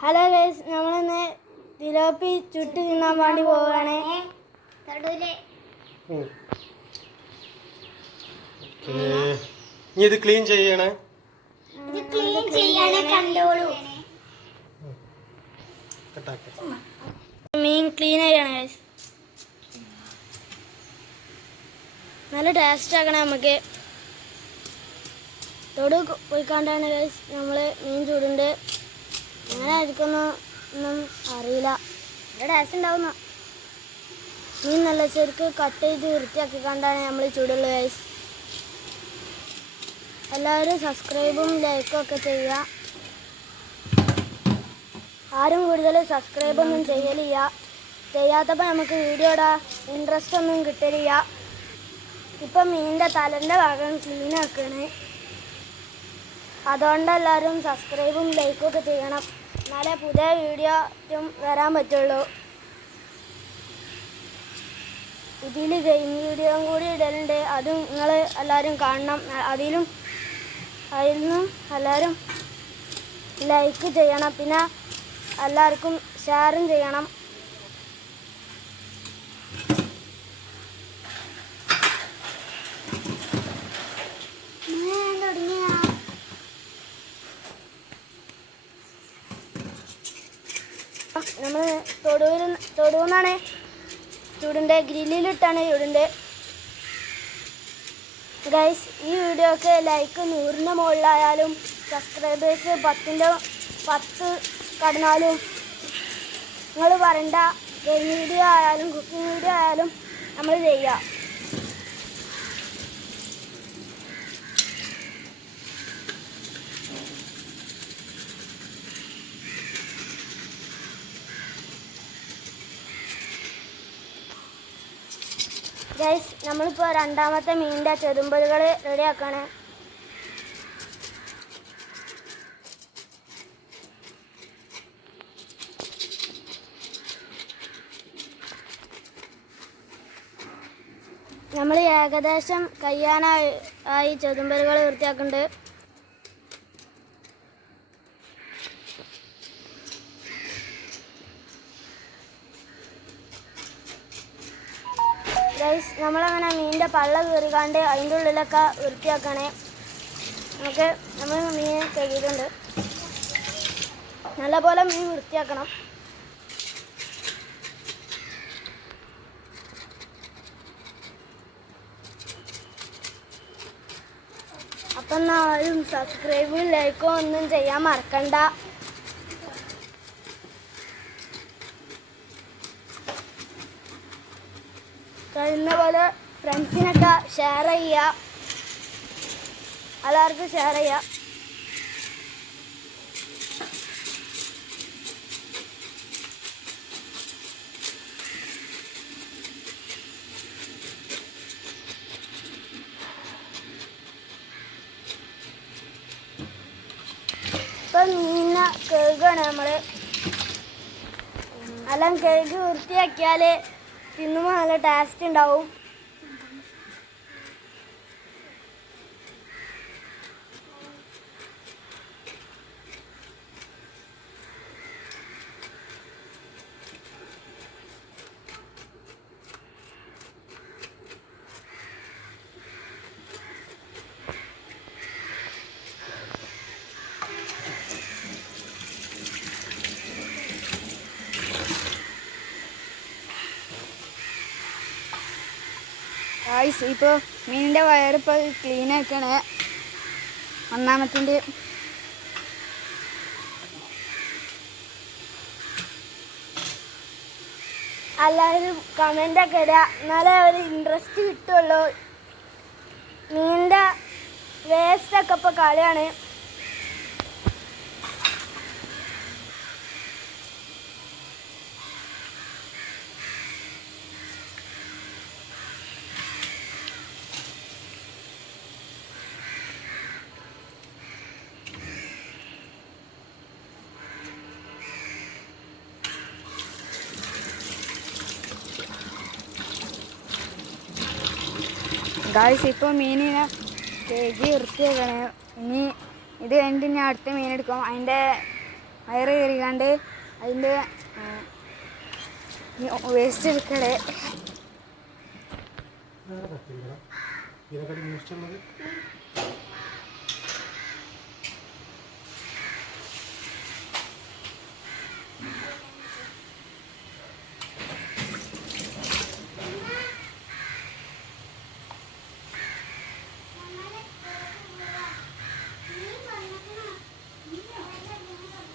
Hello guys, നമ്മളിന്ന് തിലോപ്പി ചുട്ട് തിന്നാൻ വേണ്ടി പോവുകയാണ്. ഇത് ക്ലീൻ ചെയ്യണേ. മീൻ ക്ലീൻ ചെയ്യണം ഗൈസ്. നല്ല ടേസ്റ്റ് ആക്കണം. നമുക്ക് തൊടു പോയിക്കാണ്ടാണ് ഗൈസ് നമ്മൾ മീൻ ചൂടുണ്ട്. എങ്ങനെ ആയിരിക്കൊന്നും അറിയില്ല. നല്ല ടേസ്റ്റ് ഉണ്ടാവുന്ന മീൻ നല്ല ശരിക്ക് കട്ട് ചെയ്ത് വൃത്തിയാക്കി കണ്ടാണ് നമ്മൾ ചൂടുള്ളത് ഗൈസ്. എല്ലാവരും സബ്സ്ക്രൈബും ലൈക്കും ഒക്കെ ചെയ്യുക. ആരും കൂടുതൽ സബ്സ്ക്രൈബൊന്നും ചെയ്യലില്ല. ചെയ്യാത്തപ്പോൾ നമുക്ക് വീഡിയോയുടെ ഇൻട്രസ്റ്റ് ഒന്നും കിട്ടലില്ല. ഇപ്പം മീനിൻ്റെ തലൻ്റെ ഭാഗം ക്ലീൻ ആക്കുകയാണ്. അതുകൊണ്ട് എല്ലാവരും സബ്സ്ക്രൈബും ലൈക്കും ഒക്കെ ചെയ്യണം. എന്നാലേ പുതിയ വീഡിയോ വരാൻ പറ്റുള്ളൂ. ഇതിൽ ഗെയിം വീഡിയോയും കൂടി ഇടലുണ്ട്. അതും നിങ്ങൾ എല്ലാവരും കാണണം. അതിലും എല്ലാവരും ലൈക്ക് ചെയ്യണം. പിന്നെ എല്ലാവർക്കും ഷെയറും ചെയ്യണം. നമ്മൾ തൊടുവെന്നാണ് ചൂടിൻ്റെ ഗ്രില്ലിലിട്ടാണ് ചൂടിൻ്റെ ഗൈസ്. ഈ വീഡിയോക്ക് ലൈക്ക് 100ന് മുകളിലായാലും സബ്സ്ക്രൈബേഴ്സ് 10 കടന്നാലും നിങ്ങൾ പറയണ്ട. ഗെയിം വീഡിയോ ആയാലും കുക്കിംഗ് വീഡിയോ ആയാലും നമ്മൾ ചെയ്യുക. ഗൈസ്, നമ്മളിപ്പോൾ രണ്ടാമത്തെ മീനിൻ്റെ ചെറുമ്പലുകൾ റെഡിയാക്കാണ്. നമ്മൾ ഏകദേശം കഴിയാനായി ചെറുമ്പലുകൾ വൃത്തിയാക്കുന്നുണ്ട്. ഗൈസ്, നമ്മളങ്ങനെ മീനിൻ്റെ പള്ള കീറിക്കാണ്ട് അതിൻ്റെ ഉള്ളിലൊക്കെ വൃത്തിയാക്കണേ. നമ്മൾ മീൻ കഴുകിയിട്ടുണ്ട്. നല്ലപോലെ മീൻ വൃത്തിയാക്കണം. അപ്പം ആരും സബ്സ്ക്രൈബും ലൈക്കും ഒന്നും ചെയ്യാൻ മറക്കണ്ട. കഴിയുന്ന പോലെ ഫ്രണ്ട്സിനൊക്കെ ഷെയർ ചെയ്യുക. എല്ലാവർക്കും ഷെയർ ചെയ്യുക. ഇപ്പം മീനിനെ കഴുകുകയാണ് നമ്മൾ. എല്ലാം കഴുകി വൃത്തിയാക്കിയാൽ തിന്നുമ്പോൾ നല്ല ടേസ്റ്റ് ഉണ്ടാവും. ഇപ്പോൾ മീനിൻ്റെ വയറിപ്പോൾ ക്ലീൻ ആക്കണേ. ഒന്നാമത്തിൻ്റെ എല്ലാവരും കമൻ്റൊക്കെ ഇടുക. എന്നാലേ ഒരു ഇൻട്രസ്റ്റ് കിട്ടുള്ളൂ. മീനിൻ്റെ വേസ്റ്റൊക്കെ ഇപ്പോൾ കളിയാണ്. ഗായ്സ്, ഇപ്പോൾ മീനിനെ കഴുകി വൃത്തിയാക്കണേ. ഇനി ഇത് കഴിഞ്ഞിട്ട് ഞാൻ അടുത്ത മീൻ എടുക്കും. അതിൻ്റെ വയറ് കയറിക്കാണ്ട് അതിൻ്റെ വേസ്റ്റ് എടുക്കണേ.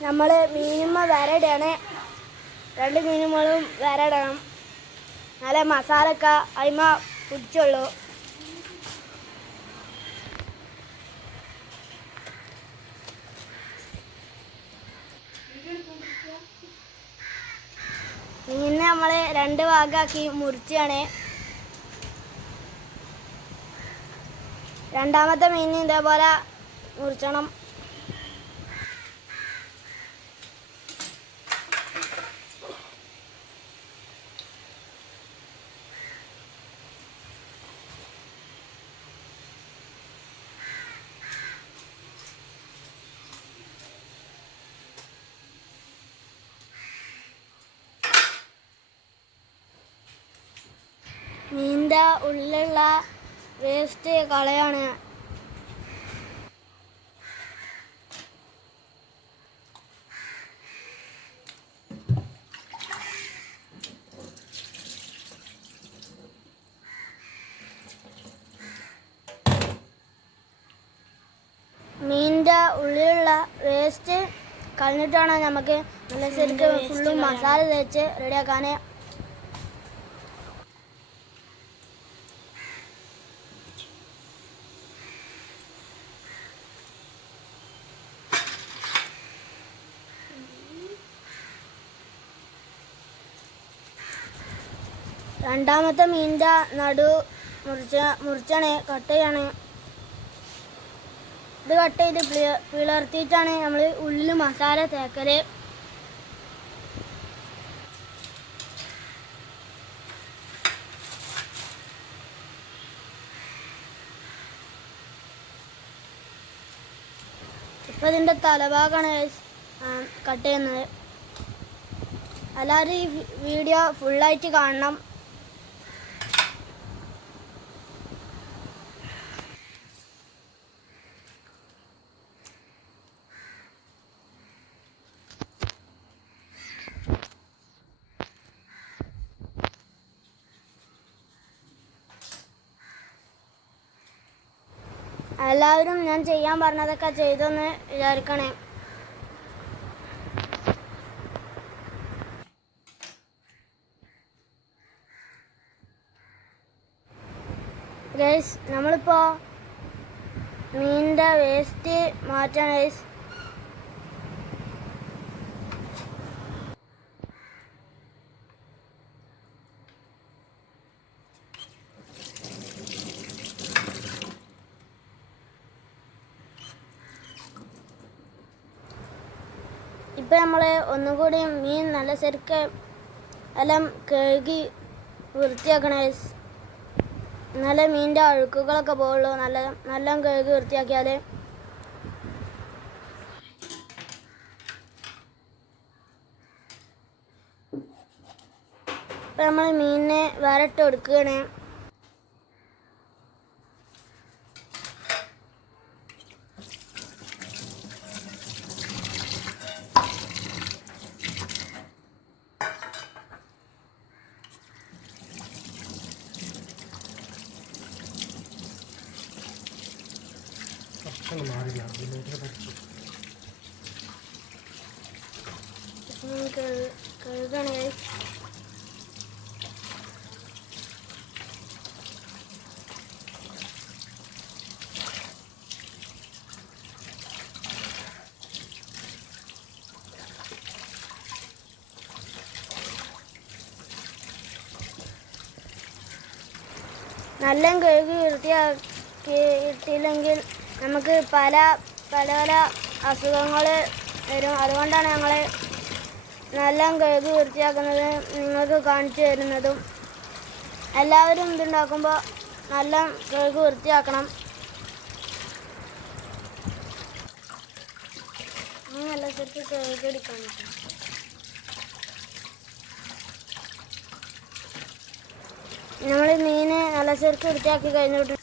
നമ്മൾ മീനുമ്മ വേറെ ഇടയാണ്. 2 മീനുകളും വേറെ ഇടണം. നല്ല മസാലയൊക്കെ അതിമ പിടിച്ചുള്ളൂ. മീനിനെ നമ്മൾ 2 ഭാഗമാക്കി മുറിച്ചാണ്. രണ്ടാമത്തെ മീൻ ഇതേപോലെ മുറിച്ചണം. മീനിൻ്റെ ഉള്ളിലുള്ള വേസ്റ്റ് കളയാണ്. മീനിൻ്റെ ഉള്ളിലുള്ള വേസ്റ്റ് കളഞ്ഞിട്ടാണ് നമുക്ക് നല്ല ശരിക്കും ഫുള്ളും മസാല തേച്ച് റെഡിയാക്കാൻ. രണ്ടാമത്തെ മീനിൻ്റെ നടു മുറിച്ചാണ് കട്ട് ചെയ്യാണ്. ഇത് കട്ട് ചെയ്ത് പിളർത്തിയിട്ടാണ് നമ്മൾ ഉള്ളിൽ മസാല തേക്കല്. ഇപ്പം ഇതിൻ്റെ തലഭാഗമാണ് കട്ട് ചെയ്യുന്നത്. എല്ലാവരും ഈ വീഡിയോ ഫുള്ളായിട്ട് കാണണം. എല്ലാവരും ഞാൻ ചെയ്യാൻ പറഞ്ഞതൊക്കെ ചെയ്തെന്ന് വിചാരിക്കണേ. ഗൈസ്, നമ്മളിപ്പോൾ മീനിൻ്റെ വേസ്റ്റ് മാറ്റാണ് ഗൈസ്. ഇപ്പം നമ്മൾ ഒന്നുകൂടി മീൻ നല്ല ശരിക്ക് എല്ലാം കഴുകി വൃത്തിയാക്കണം ഗൈസ്. നല്ല മീനിൻ്റെ അഴുക്കുകളൊക്കെ പോകുള്ളൂ. നല്ല കഴുകി വൃത്തിയാക്കിയാൽ. ഇപ്പം നമ്മൾ മീനിനെ വേറെ ഇട്ട് കൊടുക്കുകയാണ്. കഴുകണേ. നല്ല കഴുകി വൃത്തിയാക്കി ഇട്ടില്ലെങ്കിൽ നമുക്ക് പല അസുഖങ്ങൾ വരും. അതുകൊണ്ടാണ് ഞങ്ങൾ നല്ല കഴുകി വൃത്തിയാക്കുന്നത് നിങ്ങൾക്ക് കാണിച്ചു തരുന്നതും. എല്ലാവരും ഇതുണ്ടാക്കുമ്പോൾ നല്ല കഴുകി വൃത്തിയാക്കണം. മീൻ നല്ല ശരിക്ക് കഴുകിയെടുക്കാൻ പറ്റും. നമ്മൾ മീൻ നല്ല ശരിക്ക് വൃത്തിയാക്കി കഴിഞ്ഞിട്ട്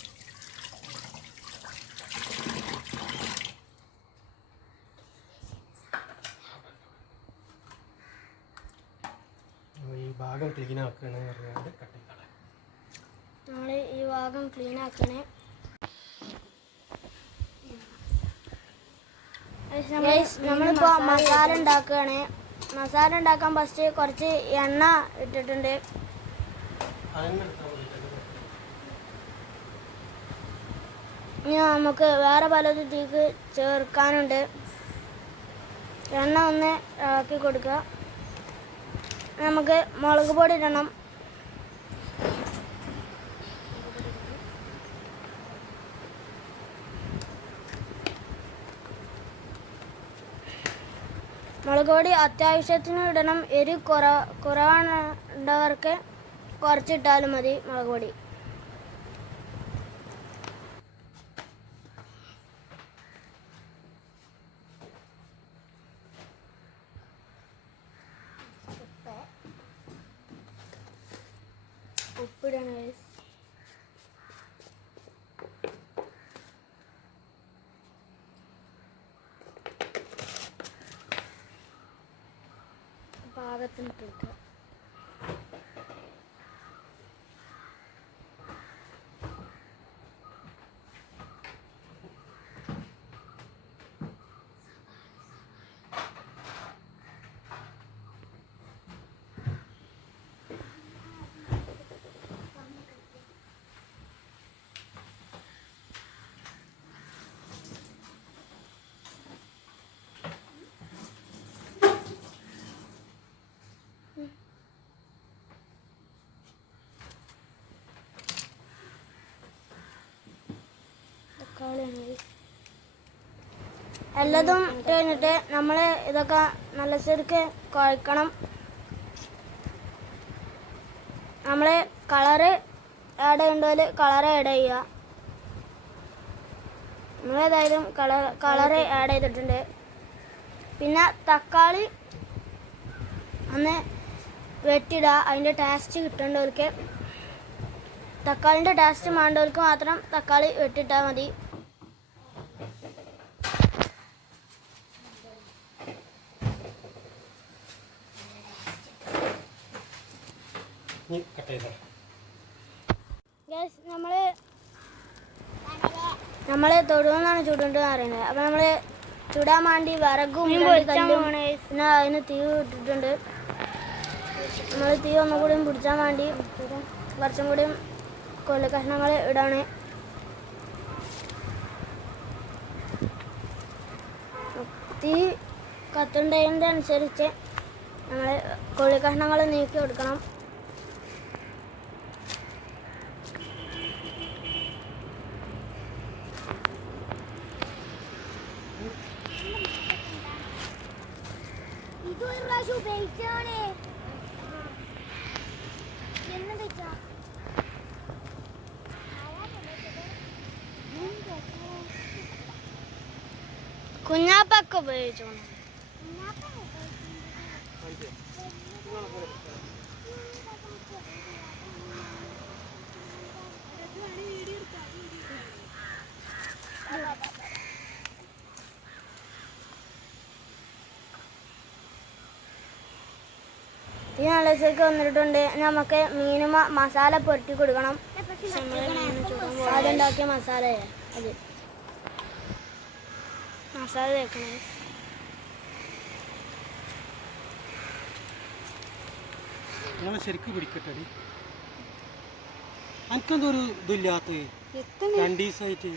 ഈ ഭാഗം ക്ലീൻ ആക്കണേ നമ്മൾ ഈ ഭാഗം ക്ലീൻ ആക്കണേ. നമ്മളിപ്പോൾ മസാല ഉണ്ടാക്കുകയാണ്. മസാല ഉണ്ടാക്കാൻ ഫസ്റ്റ് കുറച്ച് എണ്ണ ഇട്ടിട്ടുണ്ട്. ഇനി നമുക്ക് വേറെ പലതും തീക്ക് ചേർക്കാനുണ്ട്. എണ്ണ ഒന്ന് ഇളക്കി കൊടുക്കുക. നമുക്ക് മുളക് പൊടി ഇടണം. മുളക് പൊടി അത്യാവശ്യത്തിന് ഇടണം. എരി കുറവുണ്ടവർക്ക് കുറച്ചിട്ടാലും മതി മുളക് പൊടി. ഉപ്പിടണം. പാകത്തിന് ഇട്ടിട്ട് എല്ലതും കഴിഞ്ഞിട്ട് നമ്മൾ ഇതൊക്കെ നല്ല ശരിക്ക് കുഴക്കണം. നമ്മൾ കളറ് ആഡ് ചെയ്യേണ്ടതിൽ കളറ് ആഡ് ചെയ്യുക. നമ്മളേതായാലും കളറ് ആഡ് ചെയ്തിട്ടുണ്ട്. പിന്നെ തക്കാളി ഒന്ന് വെട്ടിടുക. അതിൻ്റെ ടേസ്റ്റ് കിട്ടേണ്ടവർക്ക്, തക്കാളിൻ്റെ ടേസ്റ്റ് വേണ്ടവർക്ക് മാത്രം തക്കാളി വെട്ടിട്ടാൽ മതി. നമ്മൾ തൊടുവെന്നാണ് ചുടുണ്ടെന്ന് പറയുന്നത്. അപ്പം നമ്മൾ ചുടാൻ വേണ്ടി വിറകും കല്ലും പിന്നെ അതിന് തീ ഇട്ടിട്ടുണ്ട്. നമ്മൾ തീ ഒന്നുകൂടി പിടിച്ചാൻ വേണ്ടി കുറച്ചും കൂടി കൊള്ളി കഷ്ണങ്ങൾ ഇടാണ്. തീ കത്തുണ്ടതിൻ്റെ അനുസരിച്ച് നമ്മൾ കൊള്ളി കഷ്ണങ്ങൾ നീക്കി കൊടുക്കണം. കുഞ്ഞാപ്പൊക്കെ ഉപയോഗിച്ചോ? ഈ നല്ല ശരിക്ക് വന്നിട്ടുണ്ട്. നമുക്ക് മീനുമ മസാല പൊരട്ടി കൊടുക്കണം. അതുണ്ടാക്കിയ മസാലയെ അത് മസാല തേക്കണം. ശരിക്കും പിടിക്കട്ടെ. എനിക്കെന്തൊരു ഇതില്ലാത്ത 2 ദിവസമായിട്ട്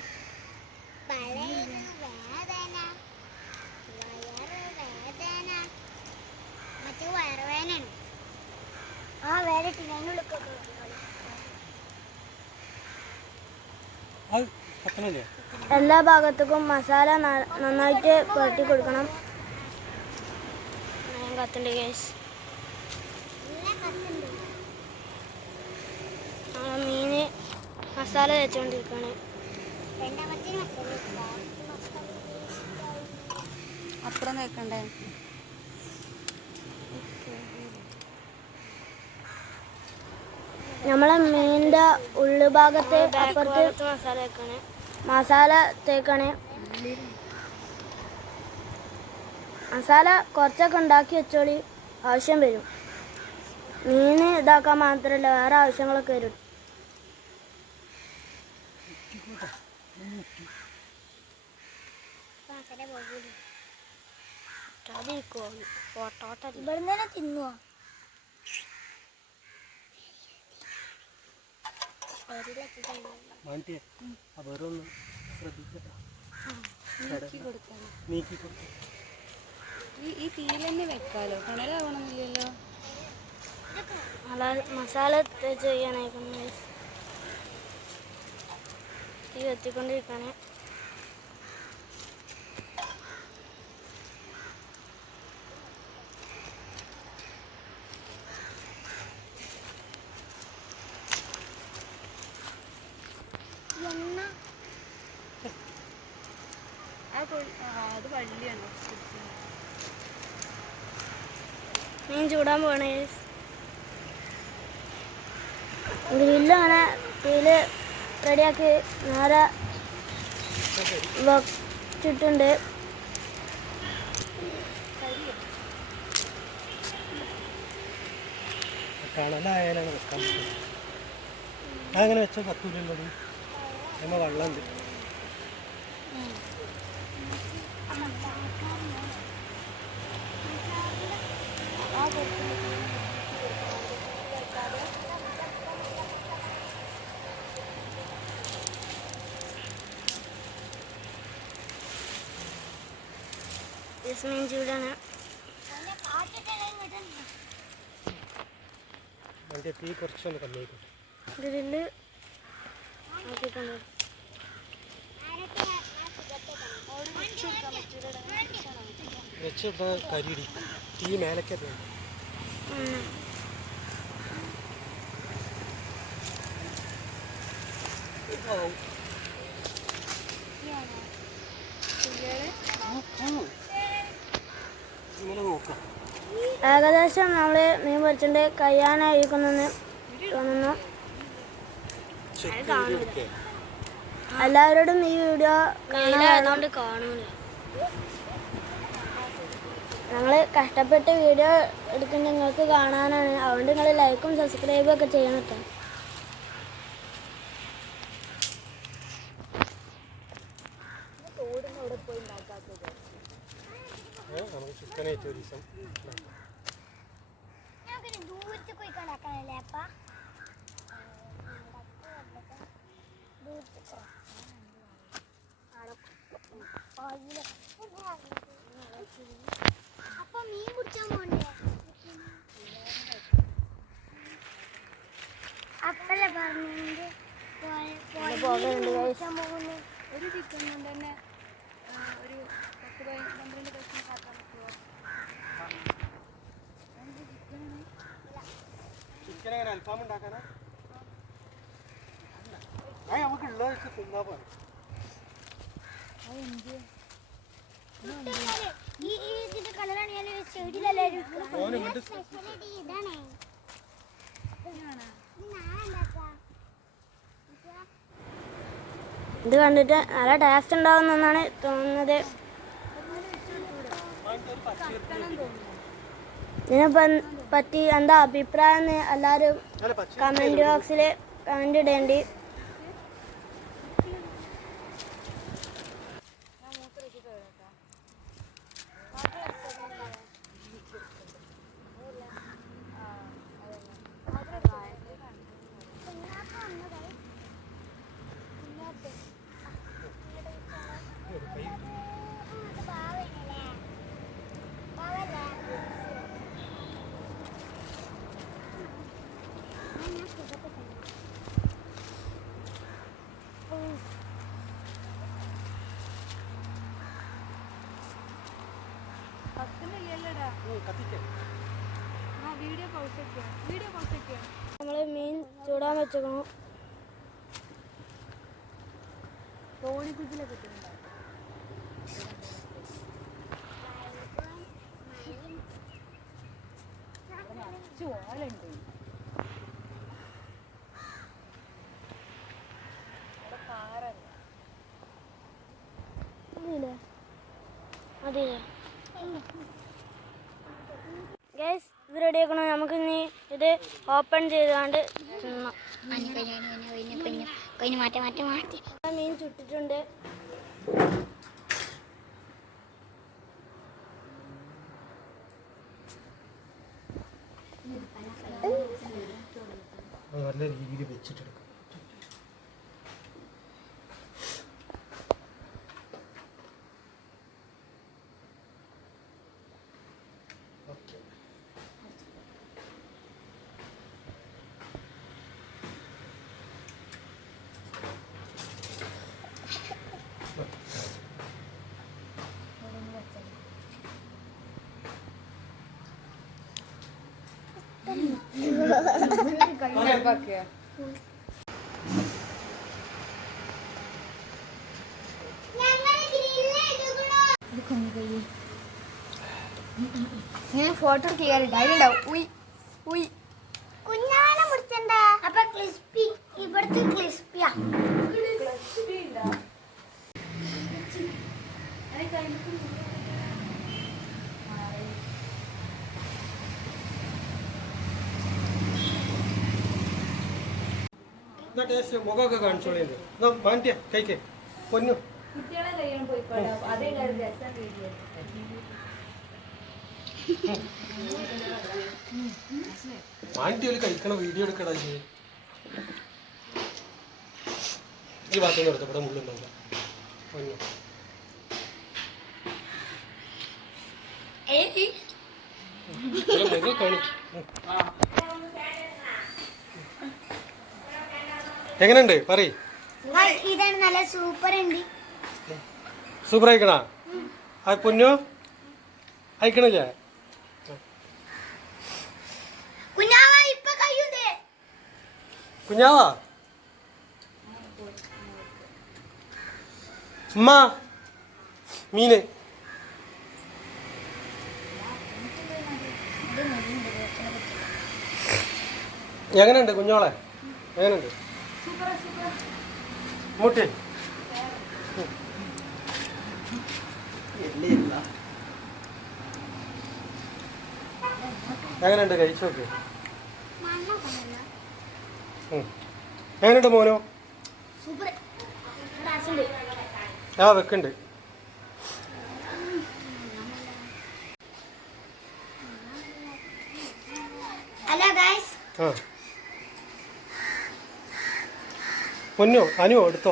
എല്ലാ ഭാഗത്തേക്കും മസാല നന്നായിട്ട് പുരട്ടി കൊടുക്കണം. കത്തുണ്ട് ഗൈസ്. മീന് മസാല തേച്ചുകൊണ്ടിരിക്കുകയാണ്. അപ്പുറം തേക്കണ്ടേ? നമ്മളെ മീനിൻ്റെ ഉള്ളുഭാഗത്ത് അപ്പുറത്ത് മസാല തേക്കണേ. മസാല കുറച്ചൊക്കെ ഉണ്ടാക്കി വെച്ചോളി, ആവശ്യം വരും. മീൻ ഇതാക്കാൻ മാത്രമല്ല വേറെ ആവശ്യങ്ങളൊക്കെ വരും. ഇവിടെ തിന്നുവോ? അവരൊന്ന് ശ്രദ്ധിക്കട്ടെ. നീക്കി കൊടുക്കാം. ഈ തീയിൽ തന്നെ വെക്കാലോ, കിണറാവണമെന്നില്ലല്ലോ. മസാല തേച്ച് ചെയ്യാനായിക്കോണേ. തീ കത്തിക്കൊണ്ടിരിക്കണേ. അത് വള്ളിയാണ്. മീൻ ചൂടാൻ പോകണേ. ഗ്രില്ല് അങ്ങനെ തീയില് റെഡിയാക്കി നേരെ വെച്ചിട്ടുണ്ട്. കണലായാലാണ് വെക്കാൻ പറ്റുന്നത്. അങ്ങനെ വെച്ചാൽ കത്തൂലല്ലോ. നമ്മൾ വെള്ളമുണ്ട്. മീൻ ചൂടാണ്. അതിൻ്റെ തീ കുറച്ചൊന്ന് കമ്മിയായിക്കോട്ടെ. ഗ്രില്ല് ആക്കിയിട്ടുണ്ട്. വെച്ചിട്ട് കരിയിടി തീ മേലൊക്കെ വേണം. ഇങ്ങനെ നോക്കാം. ഏകദേശം നമ്മൾ മീൻ പൊരിച്ചിട്ട് കഴിയാനായിരിക്കുന്നെന്ന് തോന്നുന്നു. എല്ലാവരോടും ഈ വീഡിയോ കാണാനായതുകൊണ്ട് കാണൂല. ഞങ്ങൾ കഷ്ടപ്പെട്ട് വീഡിയോ എടുക്കുന്നത് നിങ്ങൾക്ക് കാണാനാണ്. അതുകൊണ്ട് നിങ്ങൾ ലൈക്കും സബ്സ്ക്രൈബും ഒക്കെ ചെയ്യണം കേട്ടോ. നമുക്ക് ചിക്കനായിട്ട് ഒരു ദിവസം അപ്പൊ മീൻ പിടിച്ചാൻ പോണ്ടേ? അപ്പല്ലേ പറഞ്ഞുണ്ട് ഒരു ചിക്കൻ കൊണ്ട് തന്നെ ഒരു 10-12 കഷ്ണം കാക്കാൻ പറ്റുമോ? ചിക്കൻ എങ്ങനെ അൽഫാം ഉണ്ടാക്കാനാ? നമുക്ക് ഉള്ള വെച്ച് തിന്നാ പോലെ. ഇത് കണ്ടിട്ട് നല്ല ടേസ്റ്റ് ഉണ്ടാവുമെന്നാണ് തോന്നുന്നത്. ഇതിനെ പറ്റി എന്താ അഭിപ്രായം എന്ന് എല്ലാവരും കമൻറ്റ് ബോക്സിൽ കമൻറ്റ് ഇടേണ്ടി. നമ്മൾ മീൻ ചൂടാൻ വെച്ചേക്കണം. നിറച്ച് ഓലുണ്ട്. ഇവിടെ പാറല്ല. അതില്ലേ ഗൈസ് ഇത് റെഡിയാക്കണം. നമുക്ക് ഇനി ഇത് ഓപ്പൺ ചെയ്താണ്ട് തിന്നാം. മീൻ ചുട്ടിട്ടുണ്ട്. നല്ല രീതിയിൽ വെച്ചിട്ടെടുക്കും. ഞാൻ ഫോട്ടോ എടുക്കാറുണ്ട്. അതിലുണ്ടാവും ഉയ് ഉയ്. കുഞ്ഞാനെ മുറിച്ചണ്ട. അപ്പൊ ക്രിസ്പി ഇവിടുത്തെ ക്രിസ്പിയാ. എന്നാ ടേസ്റ്റ് മുഖമൊക്കെ കാണിച്ചോളി. എന്നാ മാറ്റിയ കഴിക്കേ പൊന്നു. കുട്ടികളെ കയ്യാൻ പോയിക്കോട്ടെ. അതേ കാര്യം രസം വീഡിയോ. മാറ്റി കഴിക്കണ വീഡിയോ എടുക്കടാ ചെയ്യേ. ഈ ഭാഗത്തുനിന്ന് എടുത്ത ഇവിടെ മുള്ളുണ്ടാവില്ല. പൊന്നു മുഖം കാണിക്കും. എങ്ങനെയുണ്ട് പറയ്. ഇതാണ് നല്ല സൂപ്പർ ഉണ്ട്. സൂപ്പർ അയക്കണ ആ പൊന്നു അയക്കണില്ലേ? കുഞ്ഞാവ ഇപ്പൊ കഴിയുന്നേ. കുഞ്ഞാവാ ഉമ്മ മീന് എങ്ങനെയുണ്ട് കുഞ്ഞോളെ? എങ്ങനെയുണ്ട് മുട്ടി? എങ്ങനെയുണ്ട് കഴിച്ചു നോക്ക്. എങ്ങനെയുണ്ട് മോനോ? സൂപ്പർ. ആ വെക്കുന്നുണ്ട്. Hello guys. ആ പൊന്നോ അനുവോ എടുത്തോ.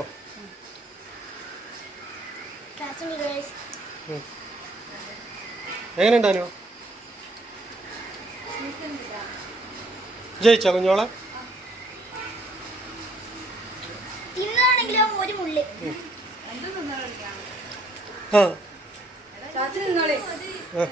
എങ്ങനെയുണ്ട് അനു? ജയിച്ചോ കുഞ്ഞോളെ? ഇന്നാണെങ്കിലോ ഒരു മുള്ളി. ആ ചാച്ചി നിന്നോളെ. ആ